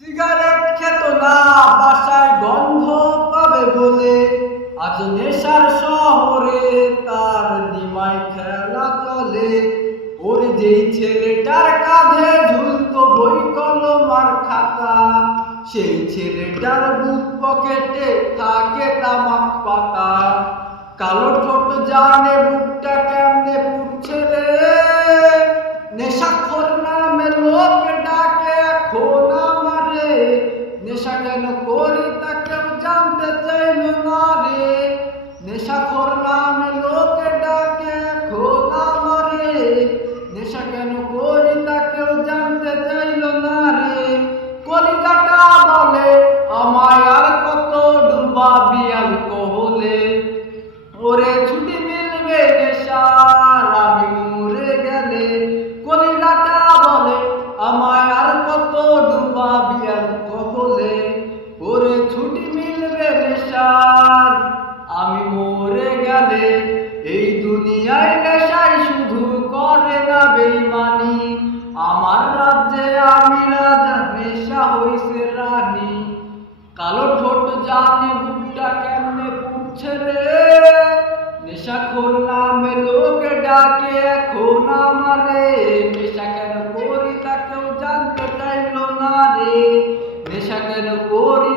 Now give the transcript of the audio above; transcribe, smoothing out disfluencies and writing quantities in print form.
Cigarette খেত না বাসায় গন্ধ পাবে বলে আজ নেশার শহরে তার নিমাই খেলা চলে। ওর যেই ছেলেটার কাঁধে ঝুলতো বই কলম আর খাতা, সেই ছেলেটার বুক পকেটে থাকে তামাক পাতা। কালো ঠোঁট জানে বুকটা কেমনে পুড়ছে রে, নেশাখোর নামে লোকে ডাকে এখন আমারে। নেশা কেন করি তা কেউ জানতে চাইল না রে, নেশাখোর নামে লোকে ডাকে এখন আমারে। নেশা কেন করি তা কেউ জানতে চাইল না রে। কলিকাতা বলে আমায় আর কত ডুবাবি অ্যালকোহলে, ওরে ছুটি মিলবে নেশার আমি মরে গেলে। কলিকাতা বলে আমায় আর কত ডুবাবি অ্যালকোহলে, ওরে ছুটি মিলবে নেশার আমি মরে গেলে। এই দুনিয়ায় নেশাই শুধু করে না বেইমানি, আমার রাজ্যে আমি রাজা নেশা হইছে রানী। কালো ঠোঁট জানে বুকটা কেমনে পুড়ছে রে, নেশাখোর নামে লোকে ডাকে এখন আমারে। নেশা কেন করি তা কেউ জানতে চাইল না রে, নেশা কেন করি